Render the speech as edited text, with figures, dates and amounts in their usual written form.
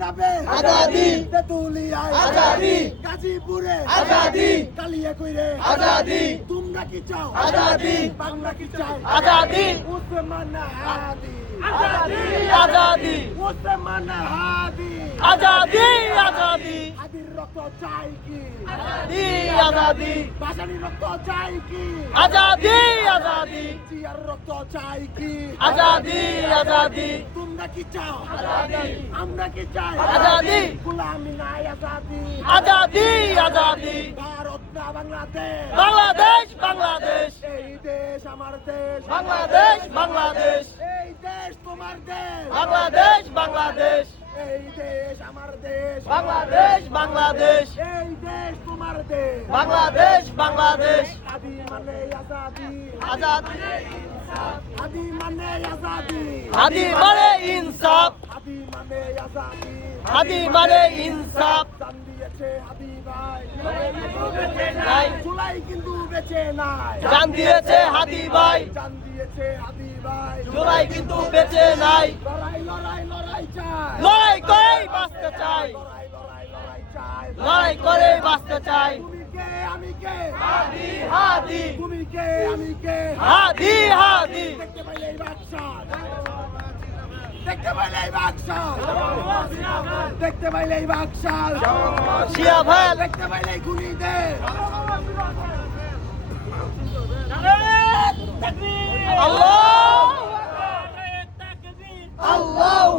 টেঙ্গাবে আজাদি, তেতুলিয়ায় আজাদি, গাজীপুরে আজাদি, কালিয়াকৈরে আজাদি, তোমরা কি চাও আজাদি, বাংলা কি চায় আজাদি, উসমান হাদি আজাদি, আজাদি, উসমান হাদি আজাদি, আজাদি, হাদির রক্ত চাই কি আজাদি, আজাদি, ভাসানির রক্ত চাই কি আজাদি, আজাদি, জিয়ার রক্ত চাই কি আজাদি, আজাদি, তোমরা কি চাও আজাদি, আমরা কি চাই আজাদি, গোলামি নাই আজাদি আজাদি, আজাদি, ভারত না বাংলাদেশ বাংলাদেশ, বাংলাদেশ, এই দেশ আমার দেশ বাংলাদেশ, বাংলাদেশ, এই দেশ তোমার দেশ বাংলাদেশ, বাংলাদেশ, এই দেশ আমার দেশ বাংলাদেশ, বাংলাদেশ, এই দেশ তোমার দেশ বাংলাদেশ, বাংলাদেশ, আদি মানে আজাদি আজাদি, আদি মানে আজাদি হাদি মানে ইনসাফ, আদি মানে আজাদি হাদি মানে ইনসাফ, জান দিয়েছে হাদি ভাই নাই, চুলাই কিন্তু বেঁচে নাই জান দিয়েছে হাদি ভাই, জান দিয়েছে হাদি ভাই জুলাই কিন্তু বেঁচে নাই, লড়াই লড়াই লড়াই চাই লড়াই করেই বাঁচতে চাই, লড়াই লড়াই লড়াই চাই লড়াই করেই বাঁচতে চাই, তুমি কে আমি কে হাদি, হাদি, তুমি কে আমি কে হাদি, হাদি, দেখতে পাইলে এই বাক্সা দেখতে পাইলে এই বাক্সা দেখতে পাইলে এই বাক্সা শিয়া ভাই, দেখতে পাইলে এই খুনিদের আল্লাহ, আল্লাহ